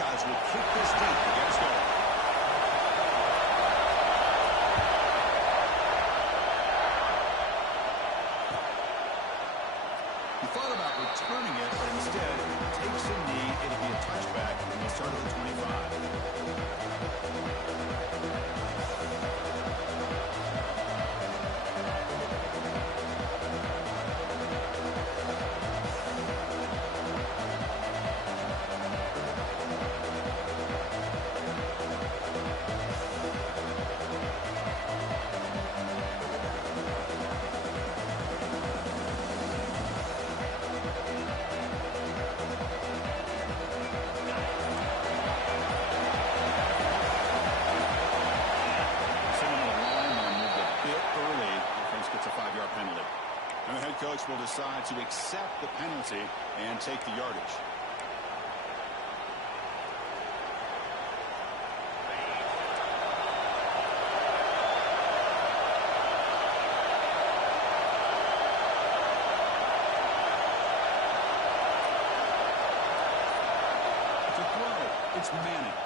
Buckeyes will kick this deep to get us going. He thought about returning it, but instead takes a knee. It'll be a touchback, and he'll start at the 25. And the head coach will decide to accept the penalty and take the yardage. To throw, it's Manning.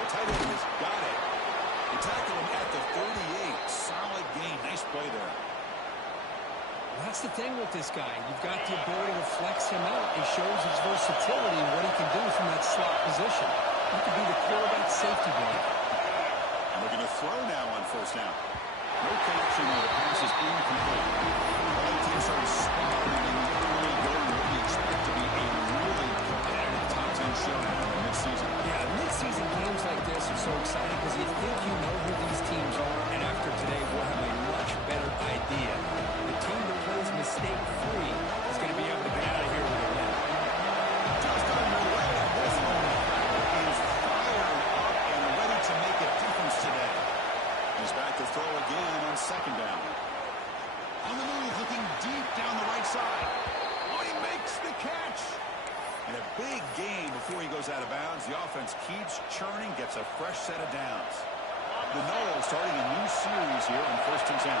The tight end has got it. They tackle him at the 38. Solid gain. Nice play there. That's the thing with this guy. You've got the ability to flex him out. He shows his versatility and what he can do from that slot position. He could be the quarterback safety blanket. Looking to throw now on first down. No connection there. The pass is incomplete. Both teams are sparring and early going what we expect to be a really competitive top 10 showdown in mid-season. Yeah, mid-season games like this are so exciting because you think you know who these teams are, and after today we'll have a much better idea. The team that plays mistake-free is going to be able to get out of here with a win. Just on your way, this one is fired up and ready to make a difference today. He's back to throw again on second down. On the move, looking deep down the right side. Oh, he makes the catch. And a big gain before he goes out of bounds. The offense keeps churning, gets a fresh set of downs. The Noles starting a new series here on 1st and 10.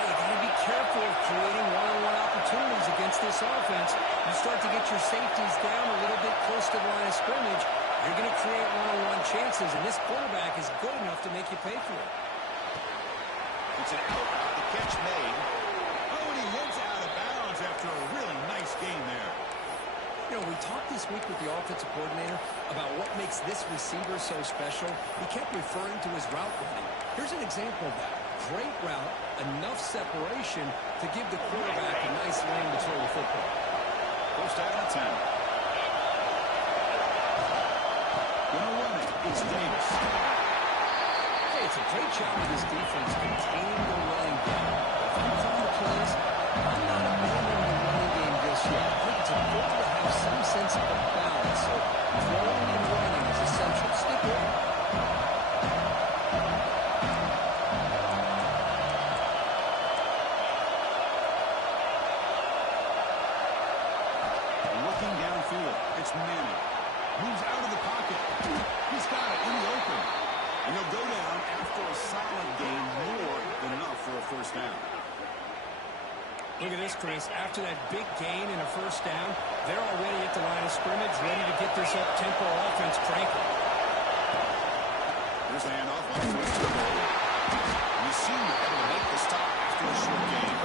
Hey, you got to be careful of creating one-on-one opportunities against this offense. You start to get your safeties down a little bit close to the line of scrimmage, you're going to create one-on-one chances, and this quarterback is good enough to make you pay for it. It's an out route, the catch made. Oh, and he heads out of bounds after a really nice game there. You know, we talked this week with the offensive coordinator about what makes this receiver so special. He kept referring to his route running. Here's an example of that. Great route, enough separation to give the quarterback a nice lane to throw the football. First down and 10. Gonna run it. It's Davis. Hey, it's a great job of this defense containing the running game. If I'm calling the plays, I'm not abandoning the running game just yet. I think it's important to have some sense of balance. So throwing and running is essential. Stick with it. Looking downfield, it's Manning. Moves out of the pocket. He's got it in the open. And he'll go down after a solid gain, more than enough for a first down. Look at this, Chris. After that big gain and a first down, they're already at the line of scrimmage, ready to get this up-tempo offense cranking. Here's the handoff on first and goal. We seem to be able to make the stop after a short gain.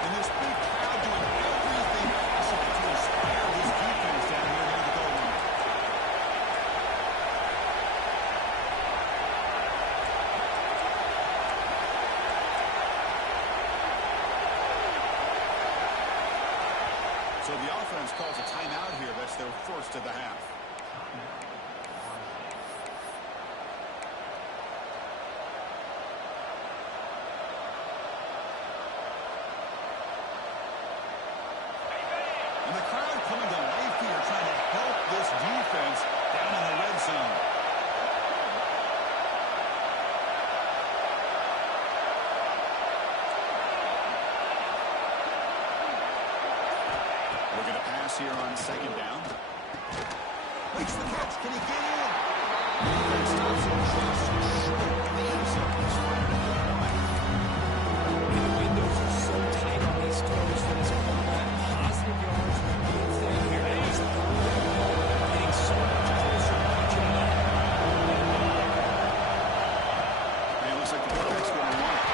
And this big crowd doing everything possible to inspire this defense down here near the goal line. So the offense calls a timeout here. That's their first of the half. And the crowd coming to life here, trying to help this defense down in the red zone. Looking to pass here on second down. Makes the catch. Can he get in? Defense stops him just short of the end zone. He's fired at the line. And the windows are so tight on these throws for this quarterback. Positive yards are a good thing here. Now he's throwing the ball, getting so much closer to punching it out. And it looks like the quarterback's going to run it.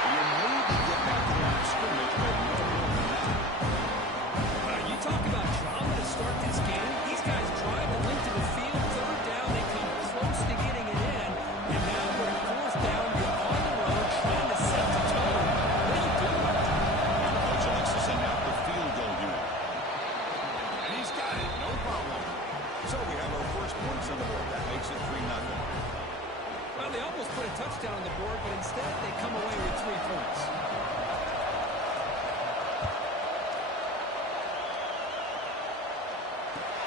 And you'll maybe get back to the line of scrimmage, but no more than that. You talk about drama to start this game. These guys drive a length of the field. Third down, they come close to getting it in. And now we're at fourth down. You're on the road trying to set the tone. What do you do? And the coach likes to send out the field goal unit. And he's got it, no problem. So we have our first points on the board. That makes it 3-0. Well, they almost put a touchdown on the board, but instead they come away with 3 points.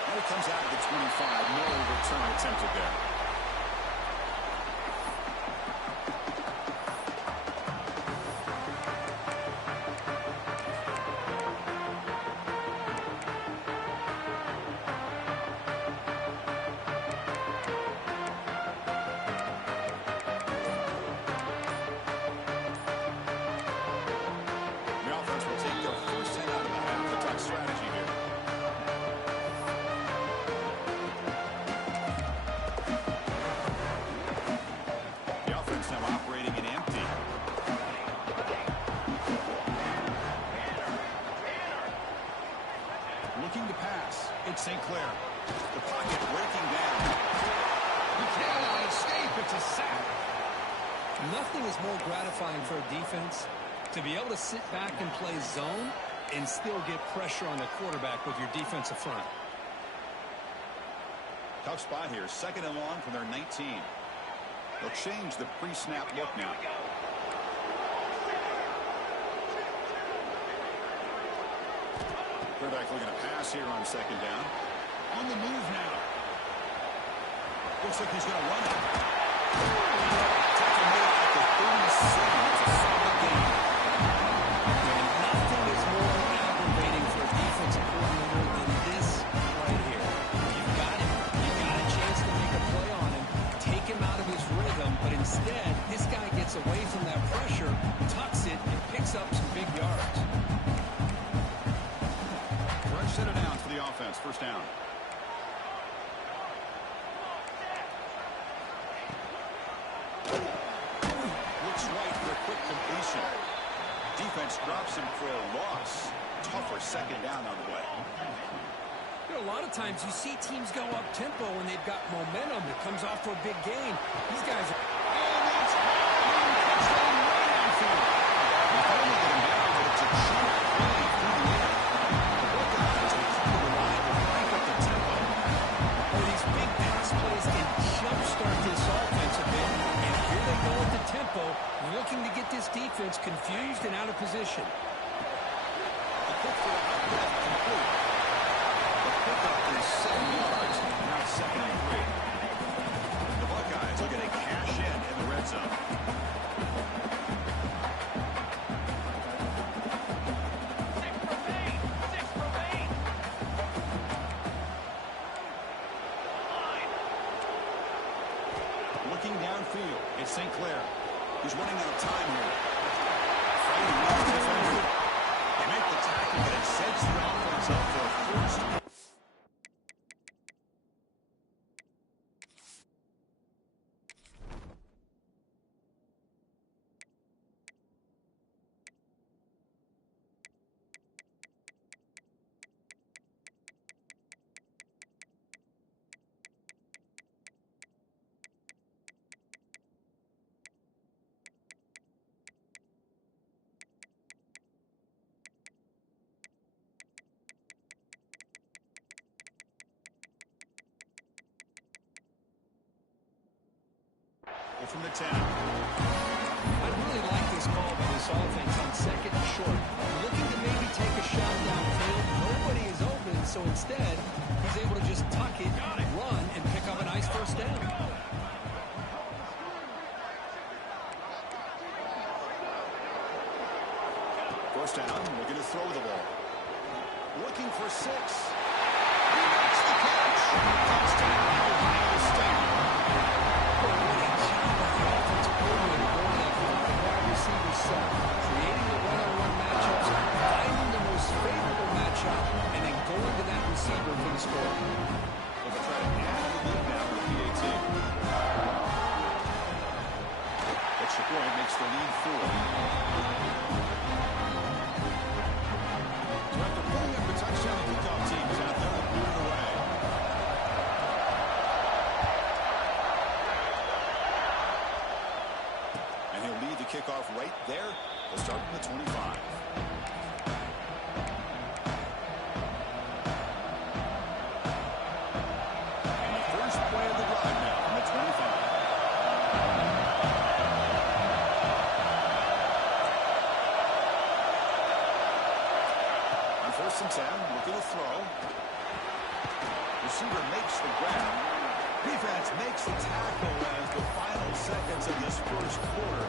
And it comes out of the 25. No return attempted there. The offense will take their first 10 out of the half. The top strategy here. The offense now operating in empty. Looking to pass. It's St. Clair. The pocket breaking down. You cannot escape. It's a sack. Nothing is more gratifying for a defense to be able to sit back and play zone and still get pressure on the quarterback with your defensive front. Tough spot here. 2nd and long from their 19. They'll change the pre-snap look now. Quarterback looking to pass here on 2nd down. On the move now. Looks like he's going to run it. Tackle made at the 37. It's a solid gain. And nothing is more aggravating for a defensive coordinator than this right here. You've got him. You've got a chance to make a play on him, take him out of his rhythm, but instead, this guy gets away from that pressure, tucks it, and picks up some big yards. Fresh set of downs for the offense. First down. Looks right for a quick completion. Defense drops him for a loss. Tougher 2nd down on the way. You know, a lot of times you see teams go up tempo when they've got momentum that comes off for a big gain. These guys are... And that's touchdown right downfield. They finally get him down, but it's a cheap play through the air. The Buckeyes will cover the line and crank up the tempo. Well, these big pass plays can jumpstart this offense a bit. And here they go at the tempo, looking to get this defense confused and out of position. The quick throw out left complete. The pickup is 7 yards. Now it's 2nd and 3. The Buckeyes looking to cash in the red zone. Looking downfield, it's St. Clair. He's running out of time here. Fighting with the defender. They make the tackle, but it sets the offense up for a first. From the 10. I really like this call by this offense on 2nd and short. Looking to maybe take a shot downfield. Nobody is open, so instead, he's able to just tuck it, run, and pick up a nice first down. First down, looking to throw the ball. Looking for 6. He makes the catch. Touchdown, Ohio State. kickoff right there. They'll start from the 25. And the first play of the drive now from the 25. On 1st and 10, looking to throw. Receiver makes the grab. Defense makes the tackle as the final seconds of this first quarter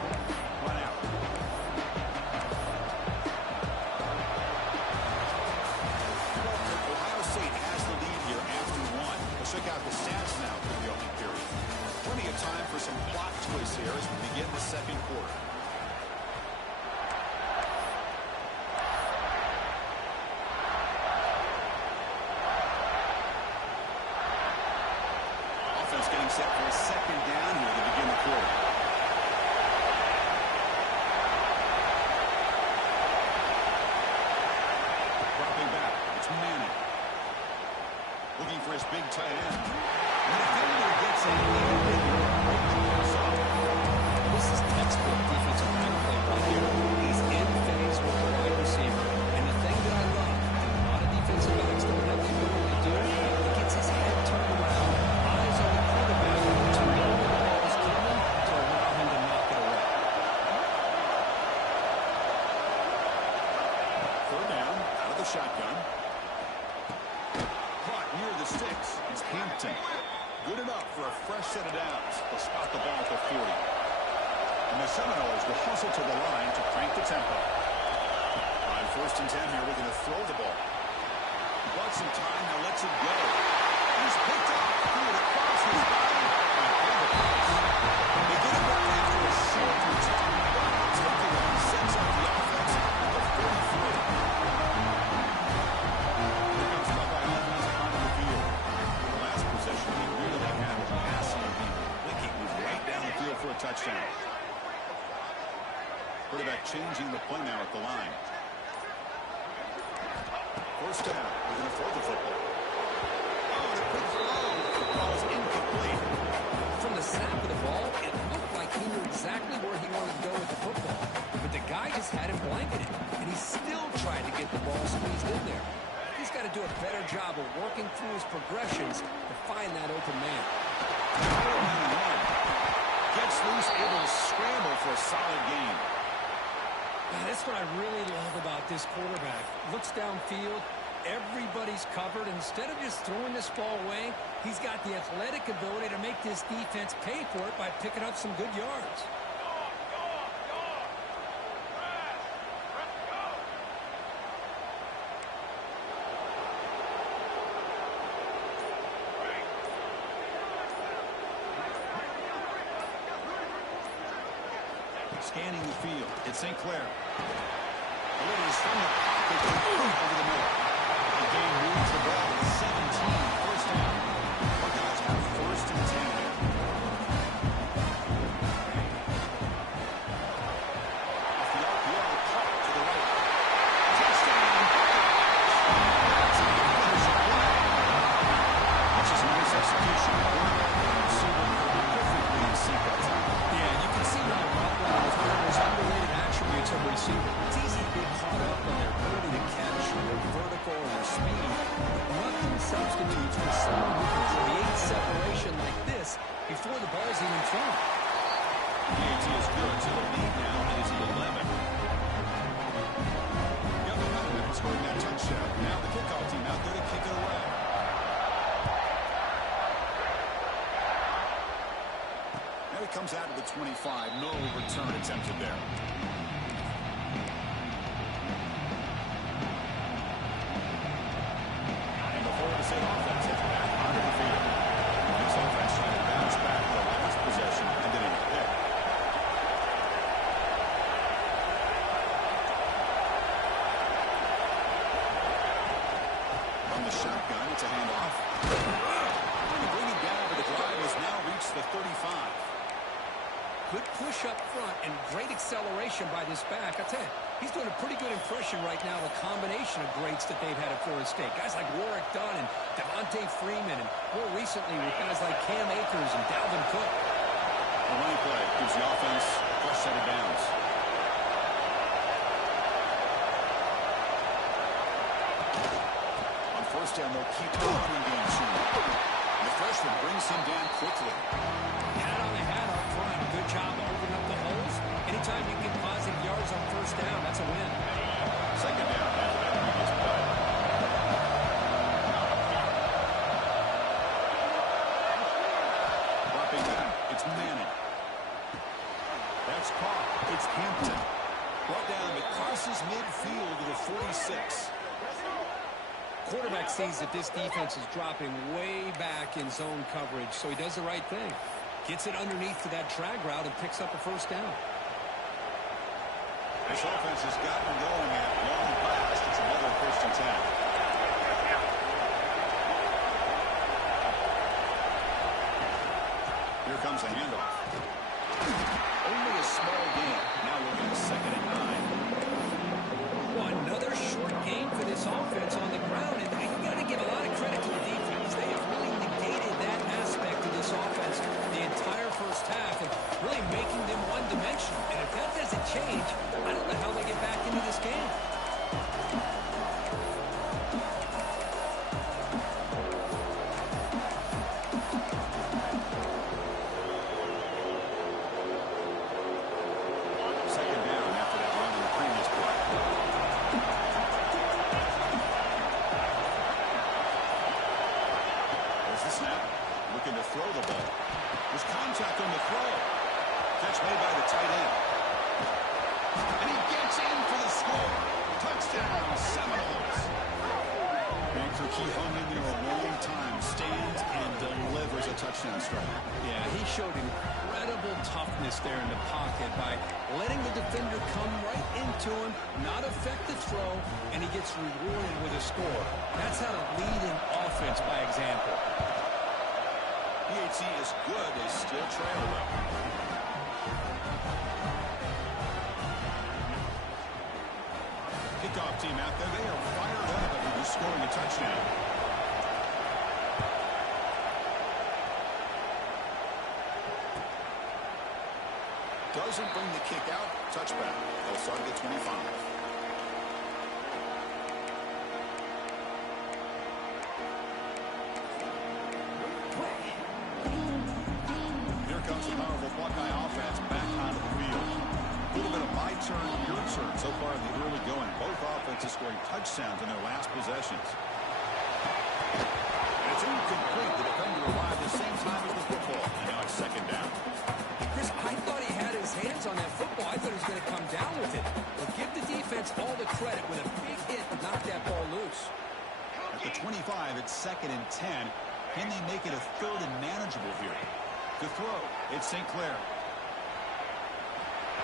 run out. Ohio State has the lead here after one. Let's check out the stats now for the opening period. Plenty of time for some plot twists here as we begin the second quarter. Getting set for a second down here to begin the quarter. Dropping back. It's Manning. Looking for his big tight end. The defender gets a hand in here. This is textbook defensive line play right here. He's in phase with the wide receiver. And the thing that I love, a lot of defensive backs don't have the ability to do it. He gets his head turned around. Eyes on the quarterback to know where the ball is coming to allow him to knock it away. Third down, out of the shotgun. Caught near the sticks. It's Hampton. Good enough for a fresh set of downs. They'll spot the ball at the 40. And the Seminoles will hustle to the line to crank the tempo. On 1st and 10 here, we're going to throw the ball. He bought some time, now lets it go. He's picked up, threw it across his body, and pulled the pass. They get it back after a short return. Taking it, he sets up the offense at the 43. Here comes Buckeye offense onto the field. The last possession, he really had a passing Wickett moved right down the field for a touchdown. Quarterback changing the play now at the line. First down, we're going to throw the football. Oh, the quick throw. The ball is incomplete. From the snap of the ball, it looked like he knew exactly where he wanted to go with the football. But the guy just had him blanketed, and he still tried to get the ball squeezed in there. He's got to do a better job of working through his progressions to find that open man. Gets loose, able to scramble for a solid gain. That's what I really love about this quarterback. Looks downfield, everybody's covered. Instead of just throwing this ball away, he's got the athletic ability to make this defense pay for it by picking up some good yards. Scanning the field. It's St. Clair. Delivers from the pocket over the middle. The game moves the ball to 17. First down. Buckeyes have 1st and 10 here. Off the RPO, caught to the right. Touchdown. That's a good finish play. That's just nice execution. Receiver perfectly in sync that time. Yeah, you can see when the route runner is one of those underrated attributes of a receiver. It's easy to get caught up on their ability to catch, their vertical, and their speed. Nothing substitutes for someone who can create separation like this before the ball's even thrown. The AT is good, so the lead now is 11. Got momentum after scoring that touchdown. Now the kickoff team out there to kick it away. Now he comes out of the 25. No return attempted there. And the Florida State offense is back onto the field. This offense trying to bounce back. The last possession ended in a pick. From the shotgun, it's a handoff. And bringing down for the drive has now reached the 35. Good push up front and great acceleration by this back. I tell you, he's doing a pretty good impression right now of a combination of greats that they've had at Florida State. Guys like Warwick Dunn and Devontae Freeman, and more recently with guys like Cam Akers and Dalvin Cook. The running play gives the offense a fresh set of downs. first down, they'll keep going in game 2. The freshman brings him down quickly. Hat on the hat up front. Good job opening up the holes. Anytime you get positive yards on first down, that's a win. Second down after that previous play. Dropping back, it's Manning. That's caught. It's Hampton. Brought down across midfield to the 46. Quarterback sees that this defense is dropping way back in zone coverage, so he does the right thing. Gets it underneath to that drag route and picks up a first down. This offense has gotten going at long last. It's another first and 10. Here comes a handoff. Only a small gain. Now we're in a 2nd and 9. Well, another short game for this offense on the ground, and you got to give a lot of credit to the defense. They have really negated that aspect of this offense the entire first half and really making them one-dimensional. And if that doesn't change, I don't know how they get back into this game. Second down after that run in the previous play. There's the snap. Looking to throw the ball. There's contact on the throw. Catch made by the tight end. And he gets in for the score. Touchdown, Seminoles. Baker Key hung in there a long time. Stands and delivers a touchdown strike. Yeah, he showed incredible toughness there in the pocket by letting the defender come right into him, not affect the throw, and he gets rewarded with a score. That's how to lead an offense by example. PHC is good. They still trail though. Kickoff team out there. They are fired up after just scoring a touchdown. Doesn't bring the kick out. Touchback. They'll start at 25. Here comes the powerful Buckeye offense back onto the field. A little bit of my turn, your turn so far in the early going. Both offenses scoring touchdowns in their last possessions. And it's incomplete. The defender arrived at the same time as the football. And now it's 2nd down. Chris, I thought he had his hands on that football. I thought he was going to come down with it. But give the defense all the credit with a big hit to knock that ball loose. At the 25, it's 2nd and 10. Can they make it a 3rd and manageable here? To throw, it's St. Clair.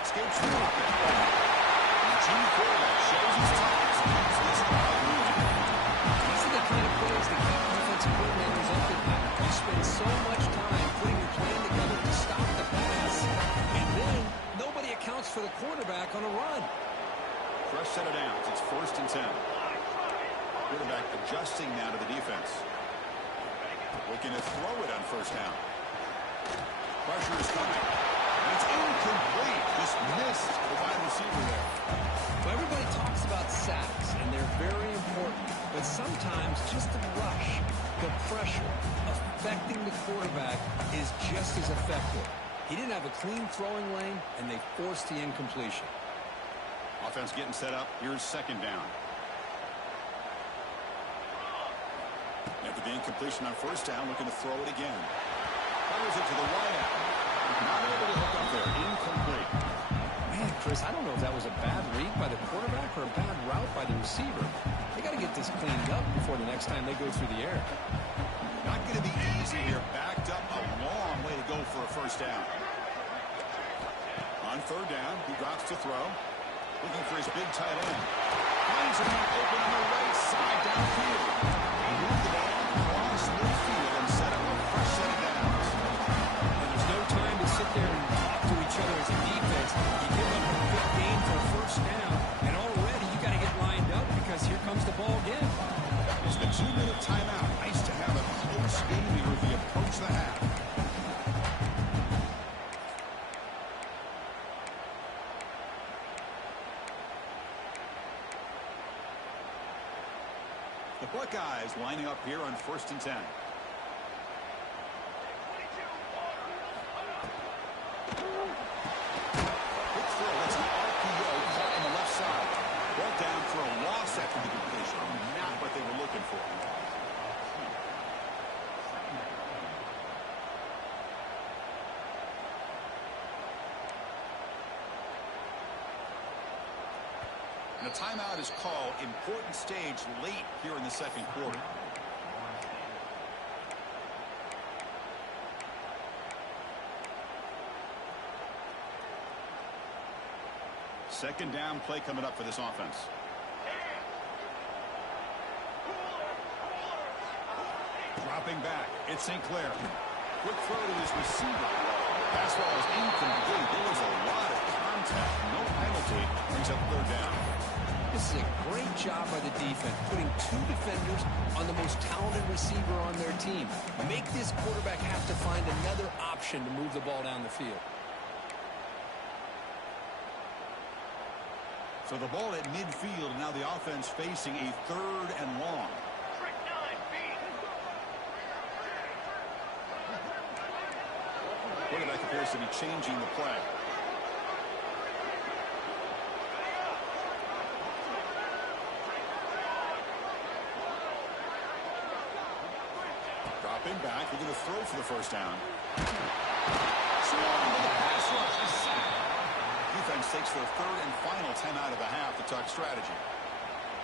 Escapes from the pocket. And the junior quarterback shows his toughness and keeps this crowd moving. These are the kind of plays that keep defensive coordinators up at night. You spend so much time putting your plan together to stop the pass, and then nobody accounts for the quarterback on a run. Fresh set of downs. It's 1st and 10. Quarterback adjusting now to the defense. Looking to throw it on first down. Pressure is coming. And it's incomplete. Just missed the wide receiver there. Well, everybody talks about sacks, and they're very important. But sometimes just the rush, the pressure, affecting the quarterback is just as effective. He didn't have a clean throwing lane, and they forced the incompletion. Offense getting set up. Here's 2nd down. After the incompletion on first down, looking to throw it again. Fires it to the wide out. Not able to hook up there. Incomplete. Man, Chris, I don't know if that was a bad read by the quarterback or a bad route by the receiver. They got to get this cleaned up before the next time they go through the air. Not going to be easy here. Backed up a long way to go for a first down. On 3rd down, he drops to throw. Looking for his big tight end. Finds a man open on the right side downfield. He moved the ball across midfield and set up a fresh set of downs. And there's no time to sit there and talk to each other as a defense. You give up a quick gain for a first down, and already you got to get lined up because here comes the ball again. It's the 2-minute timeout. Nice to have a close game here as we approach the half. Buckeyes lining up here on 1st and 10. Quick throw. That's an RPO caught on the left side. Brought down for a loss after the completion. Not what they were looking for. And a timeout is called. Important stage late here in the second quarter. Second down play coming up for this offense. Dropping back. It's St. Clair. Quick throw to his receiver. Pass ball is incomplete. There was a lot of contact. No penalty. Brings up 3rd down. This is a great job by the defense, putting 2 defenders on the most talented receiver on their team. Make this quarterback have to find another option to move the ball down the field. So the ball at midfield, and now the offense facing a 3rd and long. Quarterback appears to be changing the play. Dropping back, they're going to throw for the 1st down. Swarm with the pass rush. Defense takes their 3rd and final timeout of the half to talk strategy.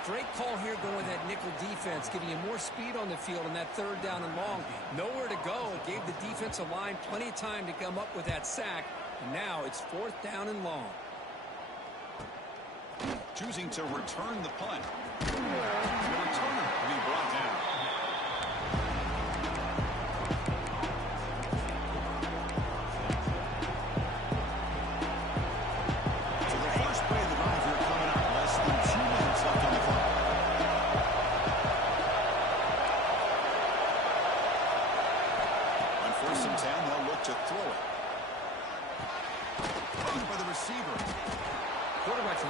Great call here going with that nickel defense, giving you more speed on the field on that 3rd down and long. Nowhere to go. It gave the defensive line plenty of time to come up with that sack. And now it's 4th down and long. Choosing to return the punt. The returner being brought down.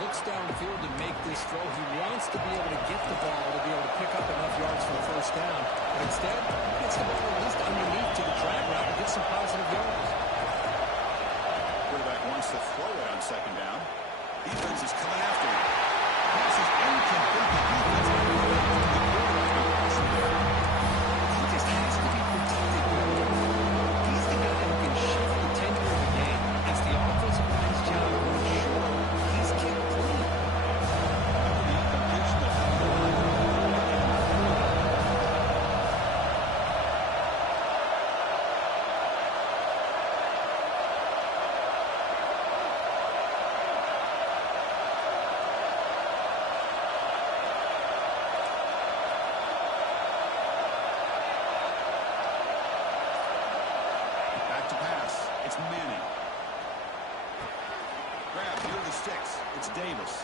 Looks downfield to make this throw. He wants to be able to get the ball to be able to pick up enough yards for the 1st down. But instead, he gets the ball at least underneath to the drag route and get some positive yards. Quarterback wants to throw it on 2nd down. Defense is coming after him. Pass is incomplete. The defense is the quarterback. He just has to be protected. He's the guy who can shift the tenure of the game. It's the offensive line's job to ensure he's kept clean. Back to pass. It's Manning. Grab near the sticks. It's Davis.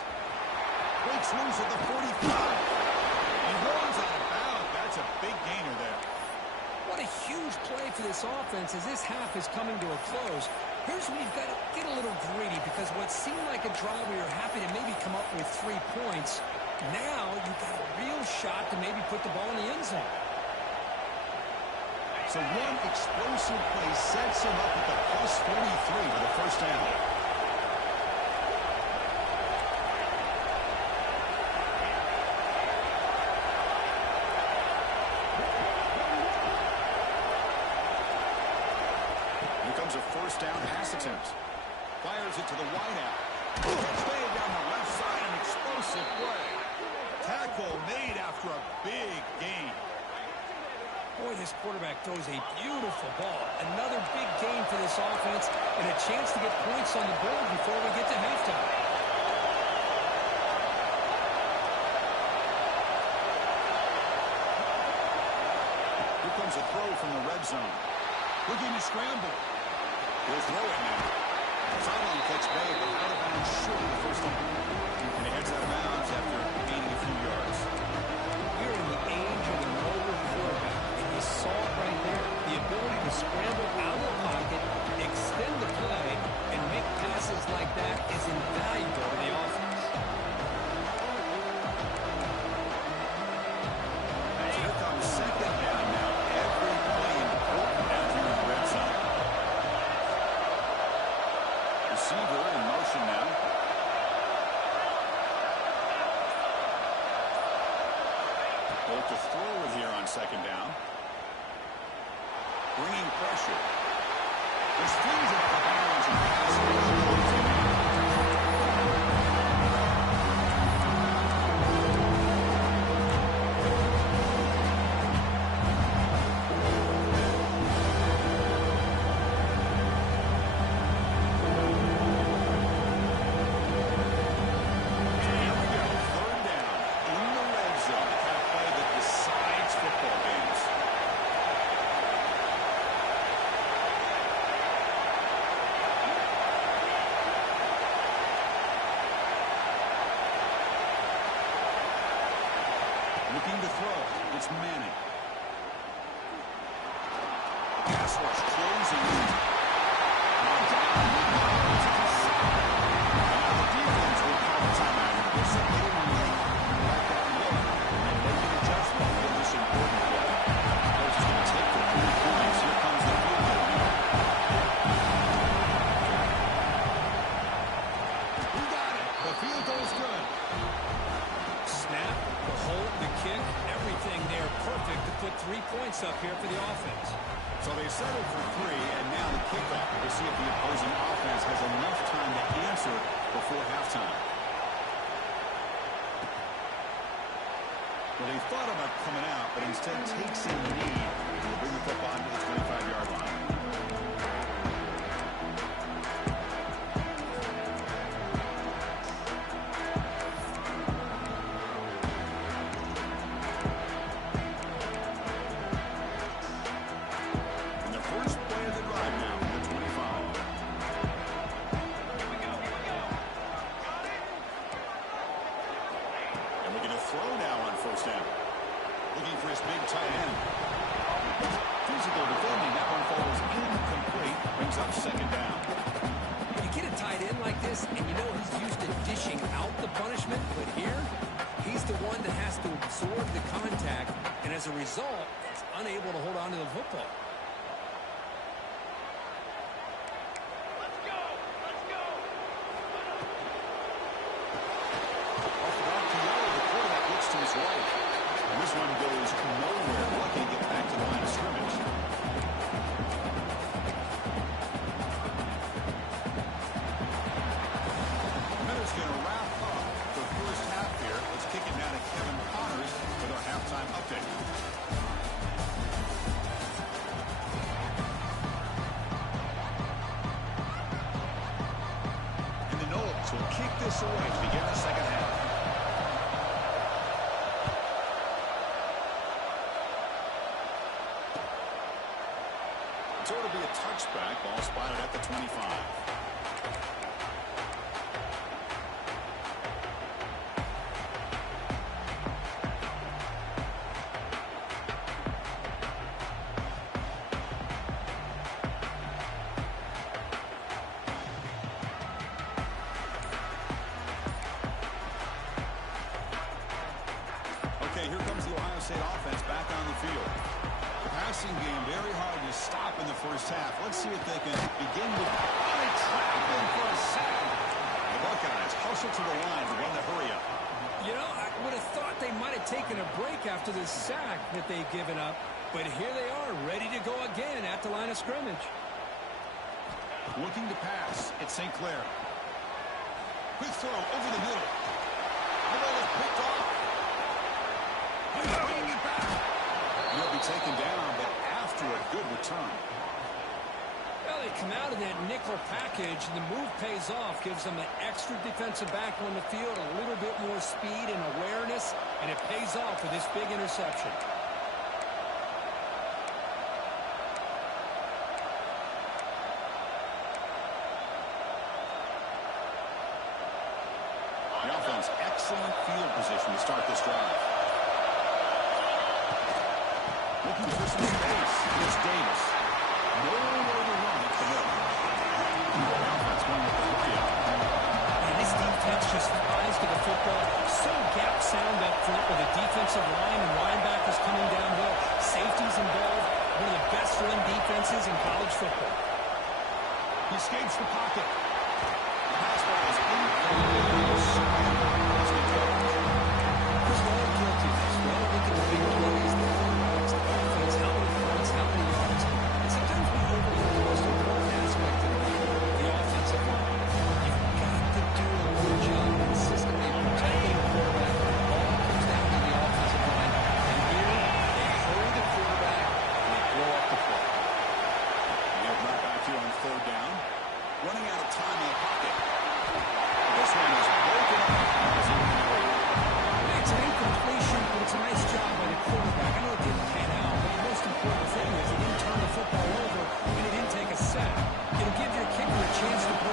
Breaks loose at the 45. He runs out of bounds. That's a big gainer there. What a huge play for this offense as this half is coming to a close. Here's where you've got to get a little greedy because what seemed like a drive where you're happy to maybe come up with 3 points, now you've got a real shot to maybe put the ball in the end zone. So one explosive play sets him up at the plus 43 for the 1st down. Here comes a 1st down pass attempt. Fires it to the wideout. Way down the left side, an explosive play. Tackle made after a big gain. Boy, this quarterback throws a beautiful ball. Another big gain for this offense and a chance to get points on the board before we get to halftime. Here comes a throw from the red zone. Looking to scramble. He'll throw it now. Sideline catch made, but out of bounds short of the 1st down. And he heads out of bounds after gaining a few yards. We're in the age of the mobile quarterback, and you saw it right there. The ability to scramble out of the pocket, extend the play, and make passes like that is invaluable to the offense. second down. Bringing pressure. There's things about the bounds and passing. Looking to throw. It's Manning. Pass rush closing. Now the defense will call a timeout. They're simply late. Like that look and make an adjustment for this important play. Coach is going to take the 3 points. Here comes the field goal. We got it. The field goal's good. Snap, the hold, the kick, everything there perfect to put 3 points up here for the offense. So they settled for 3, and now the kickoff. We'll see if the opposing offense has enough time to answer before halftime. Well, they thought about coming out, but instead takes a knee and will bring the football to the 25-yard line. Looking for his big tight end. Physical defending. That one falls incomplete. Brings up second down. You get a tight end like this, and you know he's used to dishing out the punishment, but here, he's the one that has to absorb the contact, and as a result, is unable to hold on to the football. Let's go! Let's go! Off the RPO, the quarterback looks to his right. And this one goes nowhere. Lucky to get back to the line of scrimmage. Miller's going to wrap up the first half here. Let's kick it now to Kevin Connors with our halftime update. And the Knowles will kick this away to begin the second half. So it'll be a touchback. Ball spotted at the 25. Okay, here comes the Ohio State offense back on the field. Passing game very hard to stop in the first half. Let's see if they can begin to trap them for a sack. The Buckeyes hustle to the line to run the hurry up. You know, I would have thought they might have taken a break after this sack that they've given up, but here they are, ready to go again at the line of scrimmage. Looking to pass. It's St. Clair. Quick throw over the middle. The ball is picked off. Bringing it back. He'll be taken down, but after a good return. Well, they come out of that nickel package, and the move pays off, gives them an extra defensive back on the field, a little bit more speed and awareness, and it pays off with this big interception. The offense, excellent field position to start this drive. Looking for some space. Here's Davis. Nowhere to run up the middle. The offense going with the hurry up. And this defense just flies to the football. So gap sound up front with a defensive line and linebackers coming downhill. Safeties involved. One of the best run defenses in college football. He escapes the pocket. The pass ball is incomplete. Let's get going. Chris, we're all guilty of this. We all look at the big plays, the fullbacks,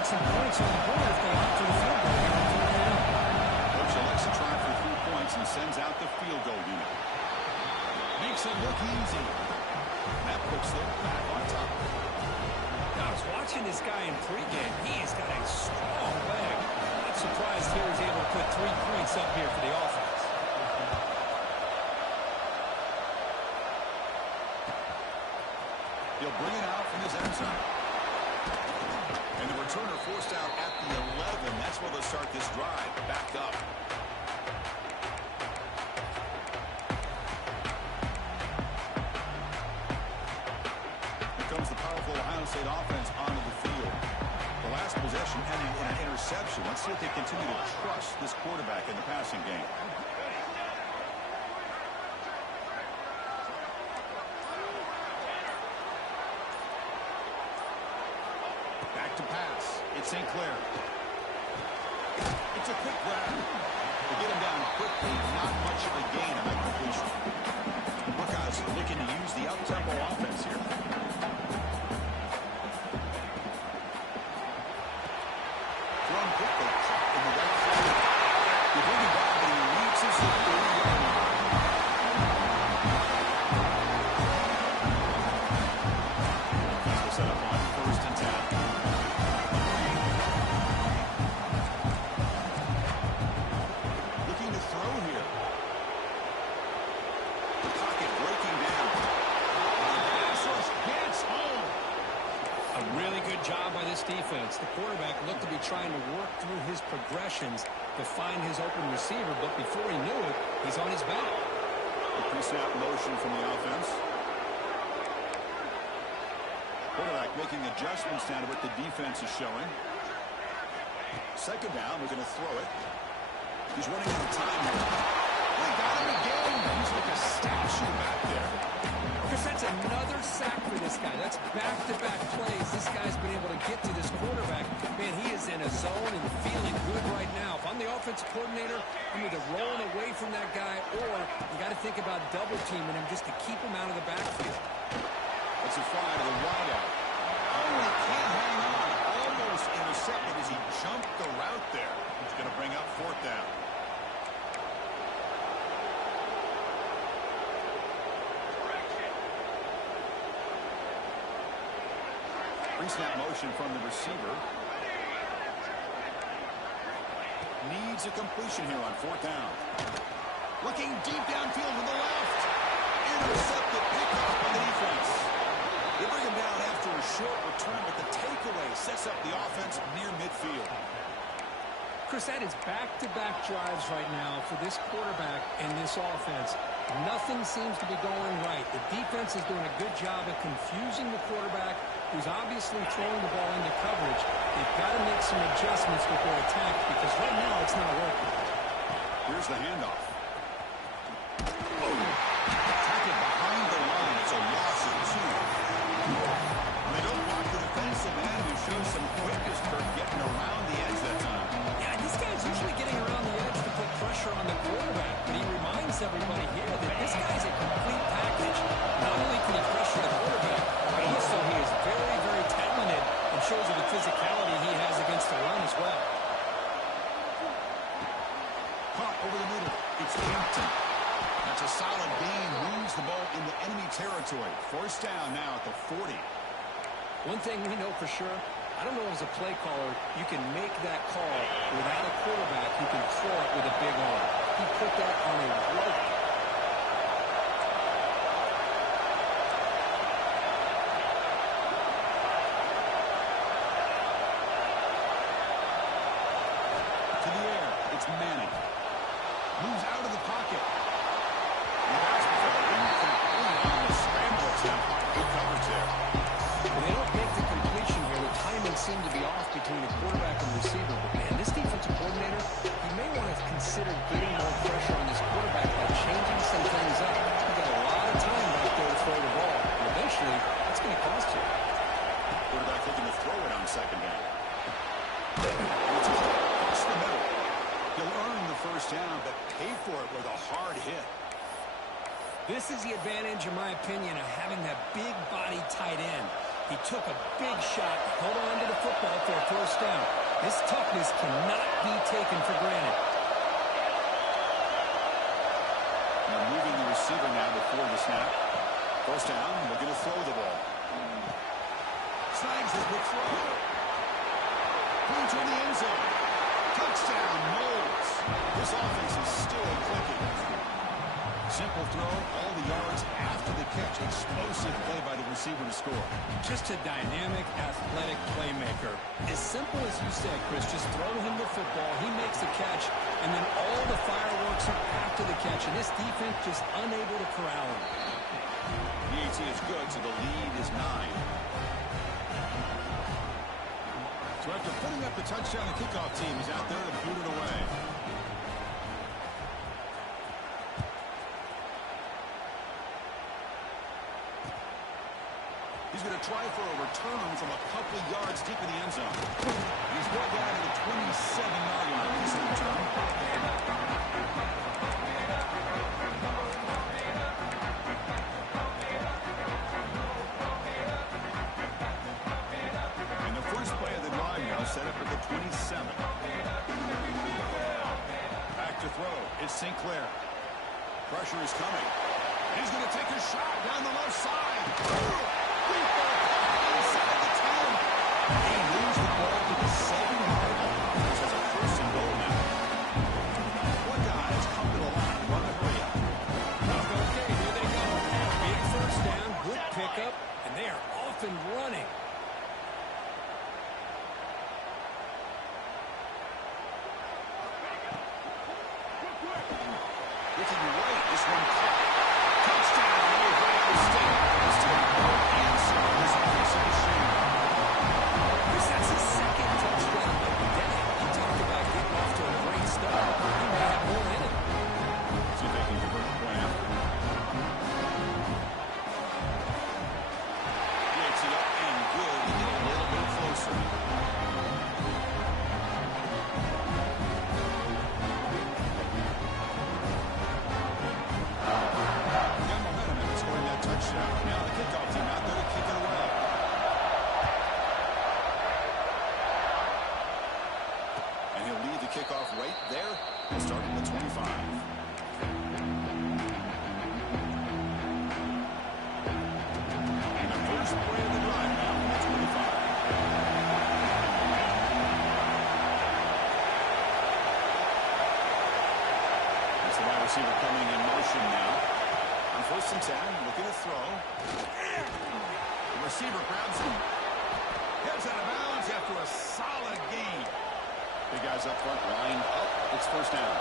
put some points on the board if they opt for the field goal here on 4th down. Coach elects to try for 3 points and sends out the field goal unit. Makes it look easy. That puts them back on top. Now, I was watching this guy in pregame. He's got a strong leg. Not surprised here he's able to put 3 points up here for the offense. He'll bring it out from his end zone. And the returner forced out at the 11. That's where they'll start this drive. Back up. Here comes the powerful Ohio State offense onto the field. The last possession ending in an interception. Let's see if they continue to trust this quarterback in the passing game. Back to pass. It's St. Clair. It's a quick grab. They get him down quickly. Not much of a gain on that completion. Buckeyes looking to use the up-tempo offense here. Thrown quickly. In the right side. They bring him back, and he reaches the 30-yard line. He'll set up on 1st and 10. Job by this defense. The quarterback looked to be trying to work through his progressions to find his open receiver, but before he knew it, he's on his back. The pre-snap motion from the offense. Quarterback making adjustments down to what the defense is showing. 2nd down, we're going to throw it. He's running out of time here. They got him again. He's like a statue back there. Chris, that's another sack for this guy. That's back-to-back plays. This guy's been able to get to this quarterback. Man, he is in a zone and feeling good right now. If I'm the offensive coordinator, I'm either rolling away from that guy or you got to think about double-teaming him just to keep him out of the backfield. That's a fly to the wideout. Oh, he can't hang on. Almost intercepted as he jumped the route there. He's going to bring up 4th down. Pre-snap motion from the receiver. Needs a completion here on 4th down. Looking deep downfield to the left. Intercepted pickoff by the defense. They bring him down after a short return, but the takeaway sets up the offense near midfield. Chris, that is back-to-back drives right now for this quarterback and this offense. Nothing seems to be going right. The defense is doing a good job of confusing the quarterback, who's obviously throwing the ball into coverage. They've got to make some adjustments with their attack because right now it's not working. Here's the handoff. Tackle behind the line. It's a loss of 2. They don't block the defensive end, who shows some quickness for getting around the edge that time. Yeah, this guy's usually getting around the edge to put pressure on the quarterback, but he reminds everybody here that this guy's a complete package. Not only can he pressure the quarterback, but also he is very, very talented and shows you the physicality he has against the run as well. Pump over the middle. It's Hampton. That's a solid gain. Moves the ball into enemy territory. 4th down now at the 40. One thing we know for sure, I don't know as a play caller, you can make that call without a quarterback who can throw it with a big arm. He put that on a rope. To the air, it's Manning. Moves out of the pocket. The pass was incomplete on the scramble attempt. Good coverage there. When they don't make the completion here, the timing seemed to be off between the quarterback and receiver. But man, this defensive coordinator, he may want to consider getting more pressure on this quarterback by changing some things up. He's got a lot of time back there to throw the ball. And eventually, that's going to cost you. Quarterback looking to throw it on 2nd down. It's across the middle. He'll earn the 1st down, but pay for it with a hard hit. This is the advantage, in my opinion, of having that big body tight end. He took a big shot, held on to the football for a first down. This toughness cannot be taken for granted. They're moving the receiver now before the snap. First down, looking to throw the ball. Snags the quick throw. Going to the end zone. Touchdown, Knowles. This offense is still clicking. Simple throw, all the yards after the catch. Explosive play by the receiver to score. Just a dynamic, athletic playmaker. As simple as you said, Chris, just throw him the football, he makes the catch, and then all the fireworks are after the catch, and this defense just unable to corral him. The AT is good, so the lead is 9. So after putting up the touchdown, the kickoff team is out there to boot it away. He's going to try for a return from a couple yards deep in the end zone. He's brought down to the 27-yard line. He's the return. And the first play of the drive now set up at the 27. Back to throw. It's Sinclair. Pressure is coming. He's going to take a shot down the left side. Inside the 10. He moves the ball to the 7-yard line. This has a first and goal now. One guy has come to the line. Run the hurry up. Okay, here they go. Big first down, good pickup, and they are off and running. Looking right, this one caught. Touchdown. No great mistake. Still no answer in this offensive machine. Chris, that's his second touchdown of the day. He talked about getting off to a great start. He may have more in it. See if they can convert the point after. Gets it up and good. We get a little bit closer. Touchdown. Now the kickoff team out there to kick it away. And he'll lead the kickoff right there, starting at 25. And the first play of the drive now at 25. That's the wide receiver coming in motion now. First and 10, looking to throw. The receiver grabs him. Heads out of bounds after a solid gain. Big guys up front, lined up. It's first down.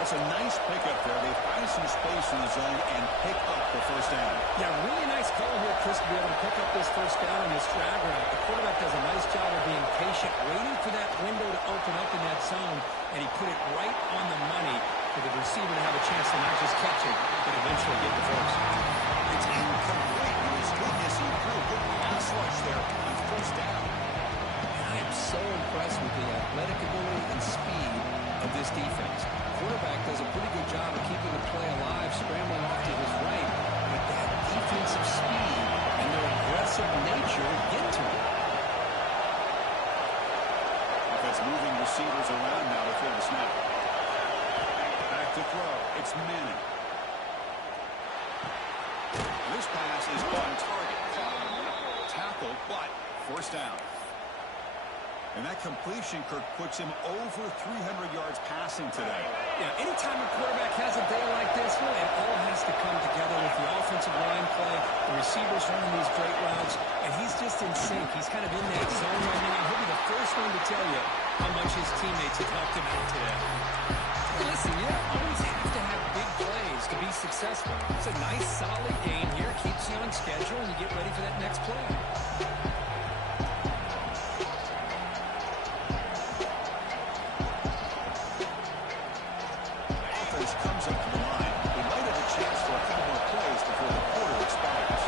That's a nice pickup there. They find some space in the zone and pick up the first down. Yeah, really nice call here, Chris, to be able to pick up this first down on this drag route. The quarterback does a nice job of being patient, waiting for that window to open up in that zone, and he put it right on the money for the receiver to have a chance to not just catch it, but eventually get the first. It's incomplete. His goodness, he threw a good pass rush there on first down. And I am so impressed with the athletic ability and speed of this defense. Quarterback does a pretty good job of keeping the play alive, scrambling off to his right, but that defensive speed and their aggressive nature get to him. That's moving receivers around now before the snap. Back to throw. It's Manning. This pass is on target. Tackle, but first down. And that completion, Kirk, puts him over 300 yards passing today. Yeah, anytime a quarterback has a day like this, really, it all has to come together with the offensive line play, the receivers running these great routes, and he's just in sync. He's kind of in that zone right now. He'll be the first one to tell you how much his teammates have helped him out today. Hey, listen, you always have to have big plays to be successful. It's a nice, solid game here. Keeps you on schedule, and you get ready for that next play. Comes up to the line. They might have a chance for a couple more plays before the quarter expires.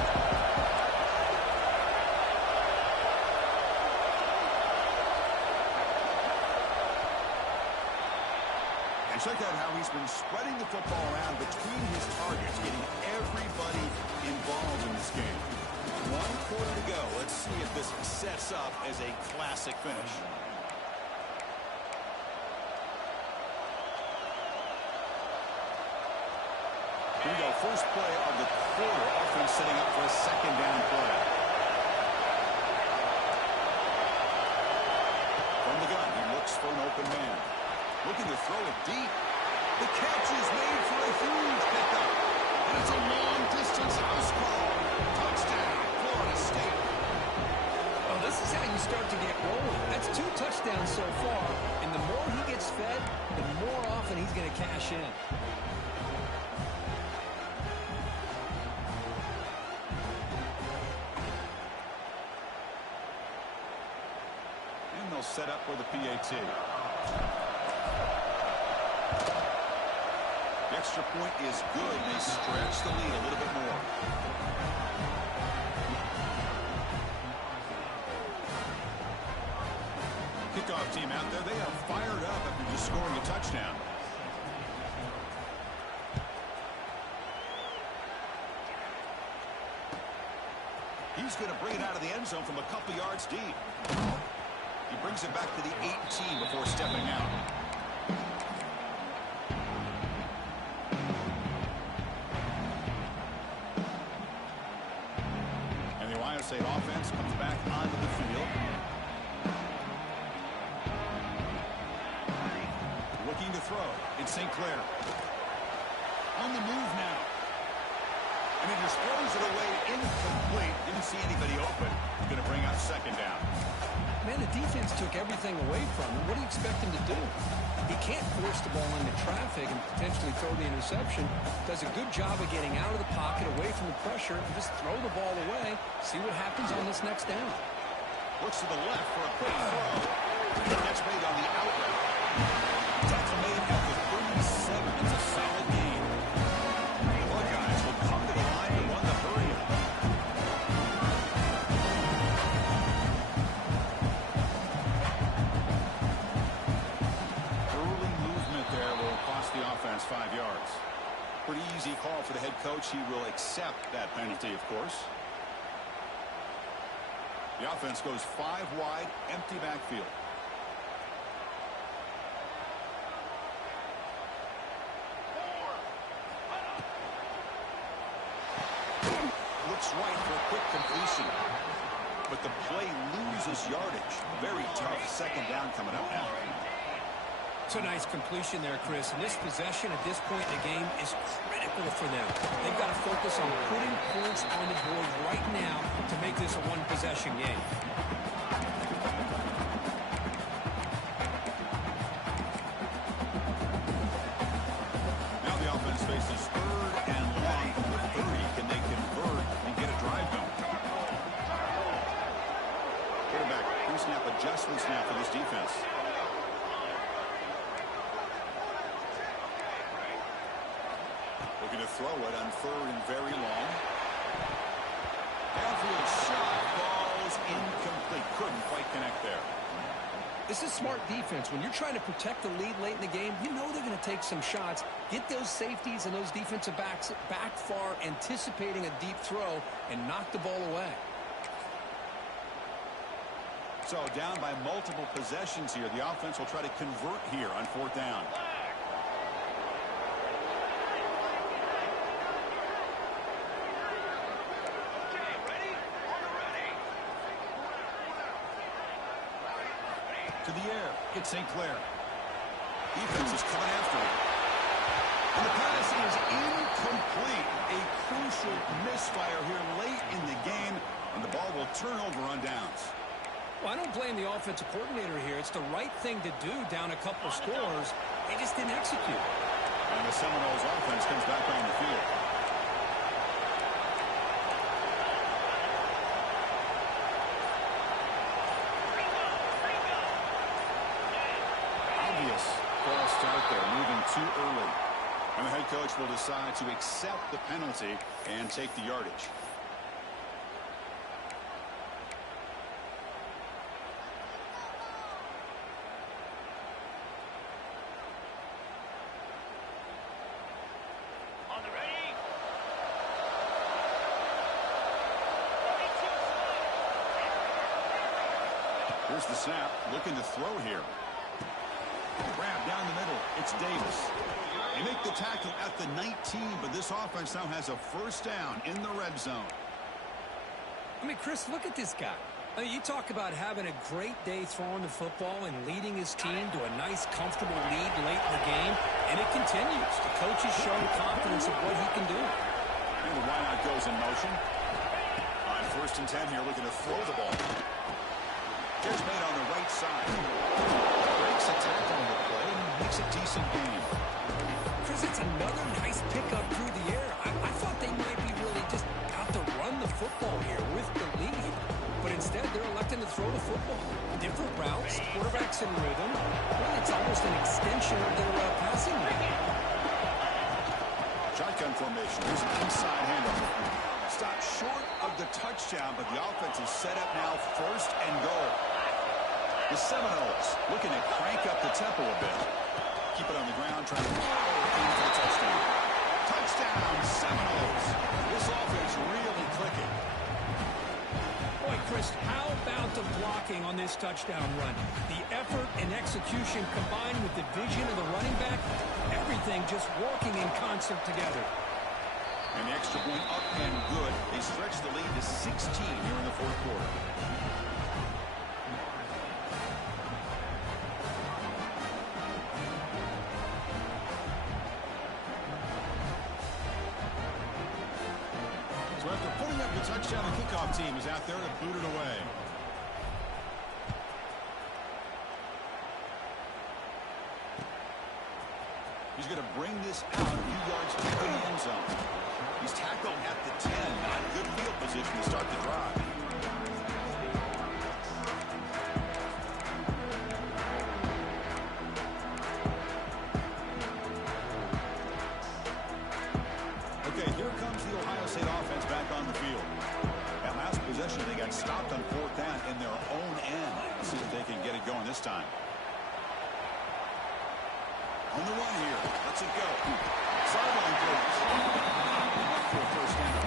And check out how he's been spreading the football around between his targets, getting everybody involved in this game. 1 quarter to go. Let's see if this sets up as a classic finish. Here we go. First play of the quarter. Offense setting up for a second down play. From the gun, he looks for an open man. Looking to throw it deep. The catch is made for a huge pickup. And it's a long-distance house call. Touchdown, Florida State. Well, this is how you start to get rolling. That's 2 touchdowns so far. And the more he gets fed, the more often he's going to cash in. Set up for the PAT. The extra point is good. They stretch the lead a little bit more. Kickoff team out there. They are fired up after just scoring a touchdown. He's going to bring it out of the end zone from a couple yards deep. He brings it back to the 18 before stepping out. And the Ohio State offense comes back onto the field. Looking to throw. It's St. Clair. On the move now. And he just throws it away incomplete. Didn't see anybody open. Going to bring out second down. Man, the defense took everything away from him. What do you expect him to do? He can't force the ball into traffic and potentially throw the interception. Does a good job of getting out of the pocket, away from the pressure, and just throw the ball away. See what happens on this next down. Looks to the left for a quick throw. That's made on the outlet. Tackle made at the 37. It's a solid gain. Buckeyes will come to the line to run the hurry-up. The offense 5 yards. Pretty easy call for the head coach. He will accept that penalty, of course. The offense goes 5 wide, empty backfield. Looks right for a quick completion. But the play loses yardage. Very tough second down coming up now. It's a nice completion there, Chris. And this possession at this point in the game is critical for them. They've got to focus on putting points on the board right now to make this a one-possession game. Now the offense faces 3rd and long from the 30. Can they convert and get a drive going? Quarterback pre-snap adjustments now for this defense. Looking to throw it on 3rd and very long. Downfield shot, balls incomplete. Couldn't quite connect there. This is smart defense. When you're trying to protect the lead late in the game, you know they're going to take some shots. Get those safeties and those defensive backs back far, anticipating a deep throw, and knock the ball away. So down by multiple possessions here. The offense will try to convert here on 4th down. To the air. It's St. Clair. Defense is coming after him. And the pass is incomplete. A crucial misfire here late in the game. And the ball will turn over on downs. Well, I don't blame the offensive coordinator here. It's the right thing to do down a couple scores. They just didn't execute. And the Seminoles offense comes back on the field. False start there, moving too early. And the head coach will decide to accept the penalty and take the yardage. Here's the snap. Looking to throw here. Grab down the middle. It's Davis. They make the tackle at the 19, but this offense now has a first down in the red zone. I mean, Chris, look at this guy. I mean, you talk about having a great day throwing the football and leading his team to a nice, comfortable lead late in the game, and it continues. The coach is showing confidence of what he can do. And the wideout goes in motion. On 1st and 10 here, looking to throw the ball. Catch made on the right side. Breaks a tackle on the play and makes a decent gain. Chris, it's another nice pickup through the air. I thought they might be really just out to run the football here with the lead. But instead, they're electing to throw the football. Different routes, quarterbacks in rhythm. Well, it's almost an extension of their passing game. Shotgun formation. Here's an inside handoff. Stopped short of the touchdown, but the offense is set up now 1st and goal. The Seminoles looking to crank up the tempo a bit. Keep it on the ground, trying to power in for a touchdown. Touchdown, Seminoles. This offense really clicking. Boy, Chris, how about the blocking on this touchdown run? The effort and execution combined with the vision of the running back, everything just working in concert together. And the extra point up and good. They stretch the lead to 16 here in the 4th quarter. So after putting up the touchdown, the kickoff team is out there to boot it away. He's going to bring this out a few yards deep in the end zone. He's tackled at the 10. Not good field position to start the drive. Okay, here comes the Ohio State offense back on the field. That last possession, they got stopped on 4th down in their own end. Let's see if they can get it going this time. On the run here. Let's it go. Sideline throws. For a first down.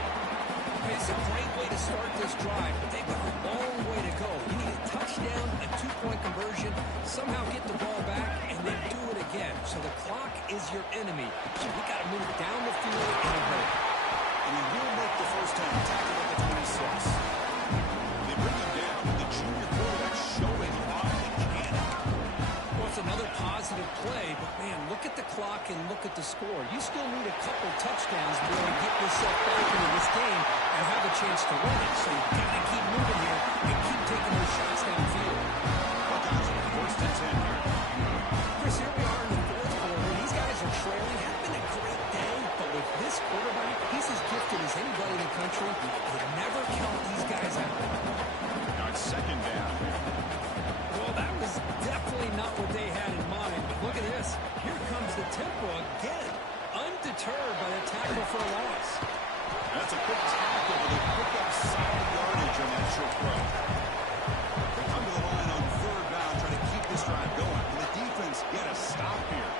It's a great way to start this drive, but they've got a long way to go. You need a touchdown, a 2-point conversion, somehow get the ball back, and then do it again. So the clock is your enemy. So we got to move down the field in a hurry. And he will make the first down. Tackle at the 26. They bring him down. The junior quarterback showing off the cannon. Well, it's another positive play, but man, look at the clock and look at the score. You still need a couple touchdowns to really get yourself back into this game and have a chance to win it. So you've got to keep moving here and keep taking those shots downfield. Buckeyes are 1st and 10 here. Chris, here we are in the 4th quarter. These guys are trailing. It's been a great day, but with this quarterback, he's as gifted as anybody in the country. You never count these guys out. Now it's 2nd down. Well, that was definitely not what they had in mind. But look at this. Here comes the tempo again. Undeterred by the tackle for a loss. That's a quick tackle, but they pick up solid yardage on that short throw. They come to the line on 3rd down, trying to keep this drive going. Can the defense get a stop here?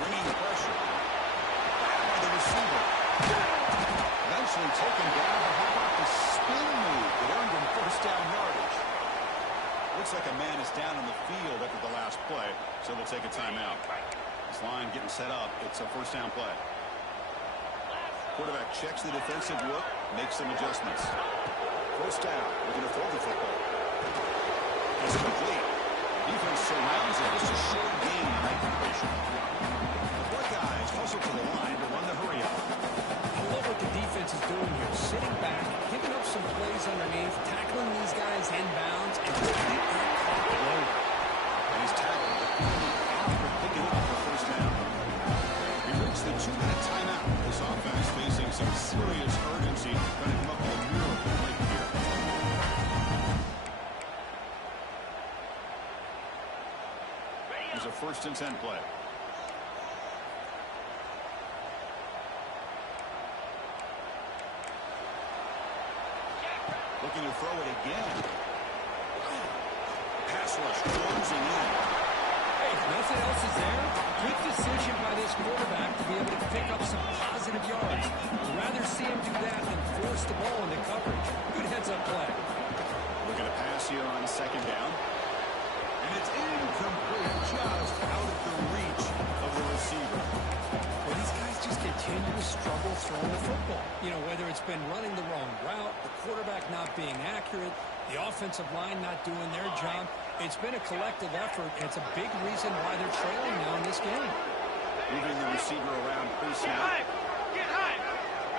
Bringing pressure. By the receiver. Eventually taken down, but how about the spin move that earned him first down yardage? Looks like a man is down on the field after the last play, so we'll take a timeout. This line getting set up. It's a first down play. Quarterback checks the defensive look, makes some adjustments. First down. We're going to throw the football. It's complete. Defense surrounds it. It's a short game in that completion. The Buckeyes hustle to the line to run the hurry up. I love what the defense is doing here. Sitting back, giving up some plays underneath, tackling these guys inbounds, and keeping that clock low. And he's tackled after picking up the first down. We reach the 2-minute timeout. This offense facing some serious urgency, trying to come up with a miracle right here. There's a 1st and 10 play. Looking to throw it again. Pass rush closing in. Hey, if nothing else is there, good decision by this quarterback to be able to pick up some positive yards. Rather see him do that than force the ball into coverage. Good heads-up play. Looking to pass pass here on second down. And it's incomplete, just out of the reach of the receiver. Well, these guys just continue to struggle throwing the football. You know, whether it's been running the wrong route, the quarterback not being accurate, the offensive line not doing their job. It's been a collective effort, and it's a big reason why they're trailing now in this game. Moving the receiver around pre-snap. Get high!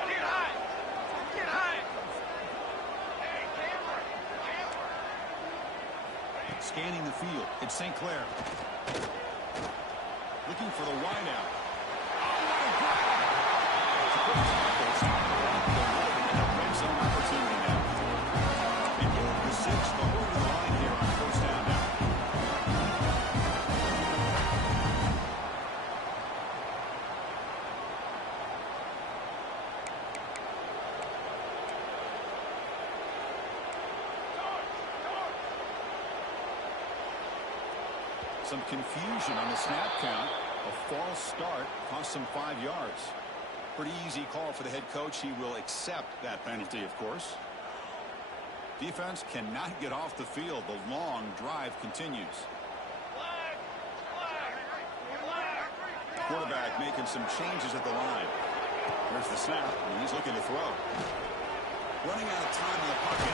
Get high! Get high! Scanning the field. It's St. Clair. Looking for the wideout. Oh, what a grab! Red zone opportunity now. And move the 6 over the line here on first down now. Some confusion on the snap count. A false start cost him 5 yards. Pretty easy call for the head coach. He will accept that penalty, of course. Defense cannot get off the field. The long drive continues. Quarterback making some changes at the line. There's the snap, and he's looking to throw. Running out of time in the pocket.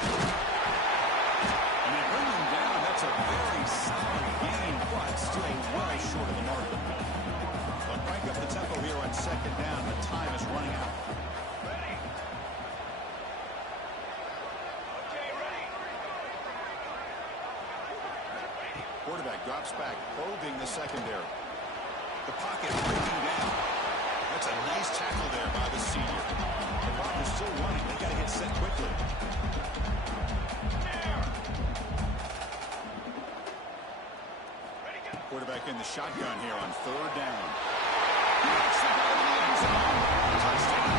And they bring him down. That's a very solid gain, but still well short of the mark. But crank up the tempo here on second down. The time is running out. Quarterback drops back, probing the secondary. The pocket breaking down. That's a nice tackle there by the senior. The clock is still running. They got to get set quickly. Quarterback in the shotgun here on third down. Touchdown.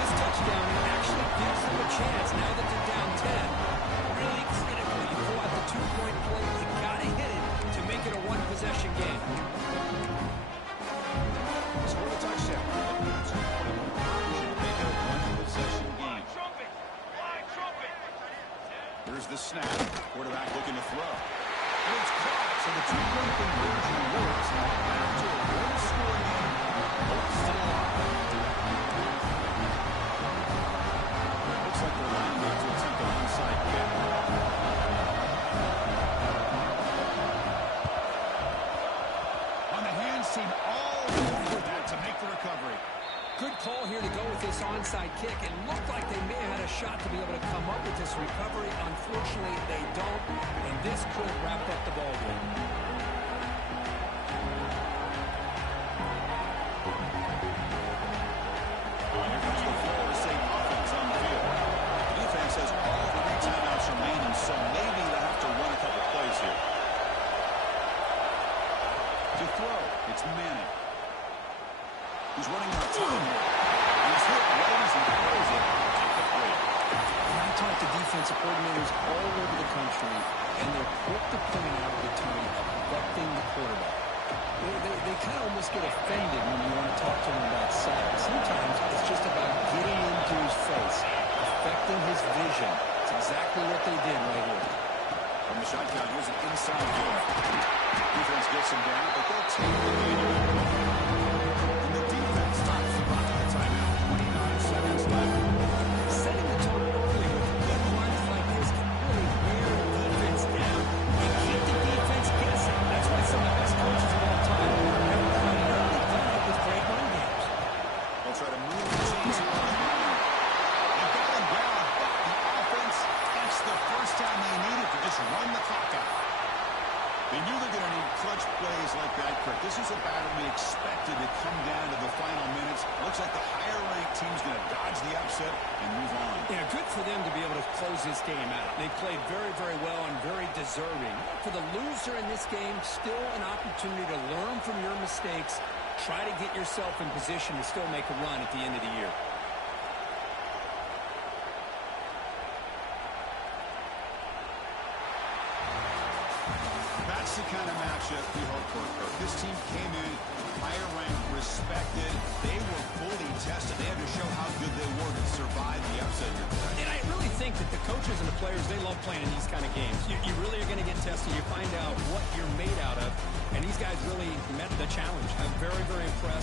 This touchdown actually gives them a chance now that they're down 10. Really critical. You pull out the 2-point play. You got to hit it to make it a one-possession game. Score the touchdown. Make it a one-possession game. Here's the snap. Quarterback looking to throw. And it's caught. So the 2-point conversion works. Back to a one-score game. Hope still alive. Looks like they're lining up to attempt an onside kick. On the hands team all over that to make the recovery. Good call here to go with this onside kick. It looked like they may have had a shot to be able to come up with this recovery. Unfortunately, they don't, and this could wrap up the ball game. Here comes the Florida State offense on the field. The defense has all 3 timeouts remaining, so maybe they'll have to run a couple plays here. To throw, it's Manning. He's running out of time here. He's hit right as he throws it. I talk to defensive coordinators all over the country, and they're quick to point out the term affecting the quarterback. They kind of almost get offended when you want to talk to them about sight. Sometimes it's just about getting into his face, affecting his vision. It's exactly what they did right here. From the shotgun, here's an inside kick. Defense gets him down, but they'll take the lead. And the defense stops the clock on the timeout. 29 seconds left. Setting the tone early with good runs like this can really wear a defense down and keep the defense guessing. That's why some of the best coaches of all time have primarily done it with great run games. They'll try to move the chains on the line. They got him down, but the offense, that's the first time they needed to just run the clock out. They knew they're going to need clutch plays like that, Kirk. This is a battle we expected to come down to the final minutes. Looks like the higher-ranked team's going to dodge the upset and move on. Yeah, good for them to be able to close this game out. They played very, very well and very deserving. For the loser in this game, still an opportunity to learn from your mistakes. Try to get yourself in position to still make a run at the end of the year. That's the kind of matchup we hope for. This team came in higher ranked, respected. They were fully tested. They had to show how good they were to survive the upset here today. And I really think that the coach coaches, they love playing in these kind of games. You really are going to get tested. You find out what you're made out of, and these guys really met the challenge. I'm very, very impressed.